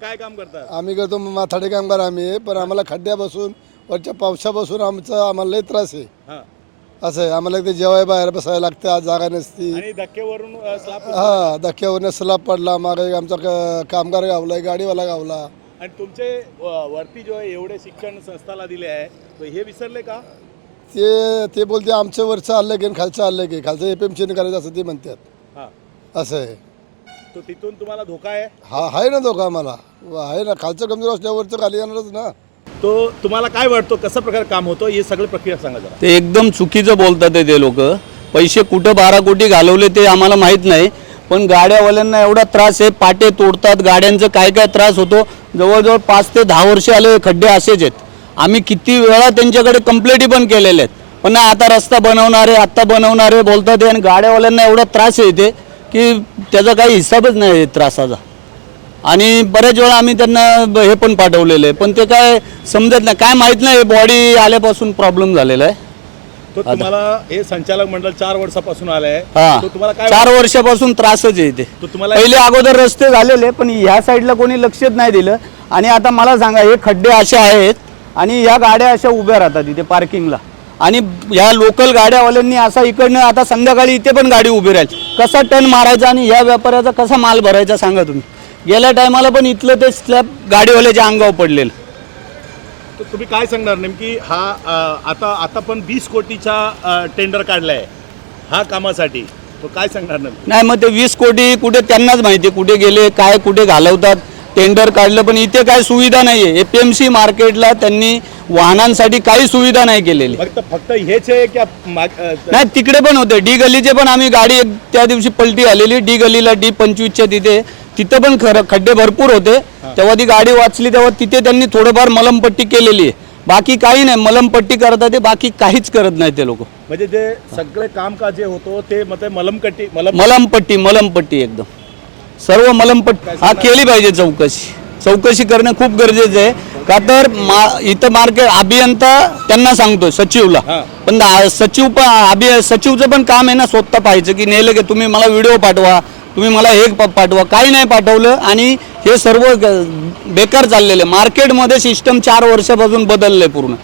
तुम्ही काय काम करता? आम्ही करतो माथाडी कामगार आम्ही पण आम्हाला खड्ड्या बसून वरच्या पावसा बसून आमचा आम्हाला लई त्रास आहे. हा. असं आहे आम्हाला ते जेवाय बाहेर बसायला लागतं आज जागा नसती. आणि धक्क्यावरून अ, स्लॅब हा धक्क्यावरनं स्लॅब पडला मागे आमचा क- कामगार गावला गाडीवाला गावला. आणि तुमचे अ, वरती जो आहे एवढे शिक्षण संस्थाला दिले आहे तर हे विसरले का? ते ते बोलते आमचं वरचं आलं की खालचं आलं की खालचं एफ एम करायचं असं ते म्हणतात. हा. असं आहे. तो तिथून तुम्हाला धोका आहे? हा आहे ना धोका आम्हाला. आहे ना. खालचं कमजोर असल्यावरचं खाली येणारच ना. तो तुम्हाला काय वाटतो? कसं प्रकारे काम होतं? हे सगळी प्रक्रिया सांगा जरा. ते एकदम चुकीचं बोलतात आहे ते लोक. पैसे कुठं बारा कोटी घालवले ते आम्हाला माहीत नाही. पण गाड्यावाल्यांना एवढा त्रास आहे पाटे तोडतात गाड्यांचं काय काय त्रास होतो. जवळजवळ पाच ते दहा वर्षे आले खड्डे असेच आहेत. आम्ही किती वेळा त्यांच्याकडे कंप्लेंटी पण केलेल्या आहेत. पण नाही, आता रस्ता बनवणारे आत्ता बनवणारे बोलतात आहे आणि गाड्यावाल्यांना एवढा त्रास आहे इथे की त्याचा काही हिसाबच नाही आहे त्रासाचा. आणि बऱ्याच वेळा आम्ही त्यांना हे पण पाठवलेलं. आहे पण ते काय समजत नाही. काय माहीत नाही बॉडी आल्यापासून प्रॉब्लेम झालेला आहे. तो तुम्हाला हे संचालक मंडळ चार वर्षापासून आलंय. हा. तो तुम्हाला काय चार वर्षापासून त्रासच आहे तो तुम्हाला पहिले अगोदर रस्ते झालेले पण ह्या साईडला कोणी लक्षच नाही दिलं. आणि आता मला सांगा हे खड्डे असे आहेत आणि ह्या गाड्या अशा उभ्या राहतात इथे पार्किंगला आणि ह्या लोकल गाड्यावाल्यांनी असा इकडनं आता संध्याकाळी इथे पण गाडी उभी राहील. कसा टन मारायचा आणि ह्या व्यापाऱ्याचा कसा माल भरायचा सांगा तुम्ही. गेल्या टायमाला पण इथलं ते स्लॅब गाडीवाल्याच्या अंगावर पडलेलं. तो तुम्ही काय सांगणार? नेमकी हा अ, आता आता पण वीस कोटीचा टेंडर काढलाय. हा कामासाठी. तो काय सांगणार नेमकी? नाही मग ते वीस कोटी कुठे त्यांनाच माहिती कुठे गेले काय कुठे घालवतात टेंडर काढलं पण इथे काय सुविधा नाही आहे एपीएमसी मार्केटला त्यांनी वाहनांसाठी काही सुविधा नाही केलेली. फक्त फक्त हेच आहे की आप- माग- अ, नाही तिकडे पण होते. डी गलीचे पण आम्ही गाडी एक त्या दिवशी पलटी आलेली. डी गलीला डी पंचवीसच्या तिथे तिथं पण खरं खड्डे भरपूर होते. तेव्हा ती गाडी वाचली तेव्हा तिथे त्यांनी थोडंफार मलमपट्टी केलेली आहे. बाकी काही नाही मलमपट्टी करतात ते बाकी काहीच करत नाही ते लोक. म्हणजे जे सगळे कामकाज जे होतो ते मग ते मलमकटी मलम मलमपट्टी मलमपट्टी एकदम. सर्व मलमपट्टी हा केली पाहिजे चौकशी. चौकशी करणं खूप गरजेचं आहे. का तर मा इथं मार्केट अभियंता त्यांना सांगतो सचिवला. पण सचिव पण अभि सचिवचं पण काम आहे ना स्वतः पाहायचं की नेलं की तुम्ही मला व्हिडिओ पाठवा. तुम्ही मला हे प- पाठवा. काही नाही पाठवलं आणि हे सर्व बेकार चाललेलं. आहे मार्केटमध्ये सिस्टम चार वर्षापासून बदललं आहे पूर्ण.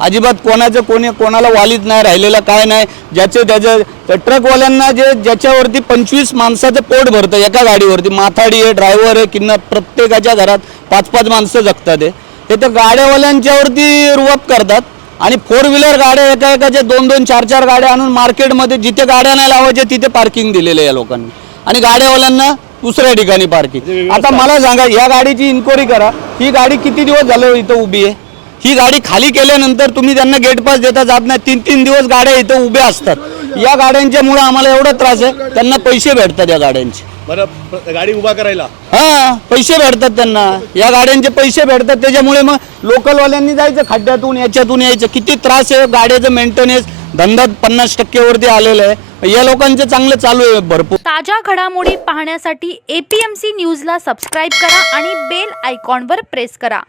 अजिबात कोणाचं कोणी कोणाला वालीत नाही राहिलेलं काय नाही. ज्याचे त्याच्या त्या ट्रकवाल्यांना जे ज्याच्यावरती पंचवीस माणसाचं पोट भरतं एका गाडीवरती. माथाडी आहे ड्रायव्हर आहे किंवा प्रत्येकाच्या घरात पाच पाच माणसं जगतात आहे हे तर गाड्यावाल्यांच्यावरती रुवाब करतात. आणि फोर व्हीलर गाड्या एका एकाच्या दोन दोन चार चार गाड्या आणून मार्केटमध्ये जिथे गाड्या नाही लावायच्या तिथे पार्किंग दिलेलं आहे या लोकांनी. आणि गाड्यावाल्यांना दुसऱ्या ठिकाणी पार्किंग आता मला सांगा या गाडीची इन्क्वायरी करा. ही गाडी किती दिवस झालं इथं उभी आहे? ही गाडी खाली केल्यानंतर तुम्ही त्यांना गेट पास देता जात नाही. तीन तीन दिवस गाड्या इथं उभ्या असतात. या गाड्यांच्यामुळे आम्हाला एवढा त्रास आहे. त्यांना पैसे भेटतात या गाड्यांचे. बरं गाडी उभा करायला. हा पैसे भेटतात त्यांना. या गाड्यांचे पैसे भेटतात. त्याच्यामुळे मग लोकलवाल्यांनी जायचं खड्ड्यातून याच्यातून यायचं. किती त्रास आहे गाड्याचं मेंटेनन्स धंदा पन्नास टक्केवरती आलेलं आहे. या लोकांचं चांगलं चालू आहे भरपूर. ताज्या घडामोडी पाहण्यासाठी एपीएमसी न्यूजला सबस्क्राईब करा आणि बेल आयकॉनवर प्रेस करा.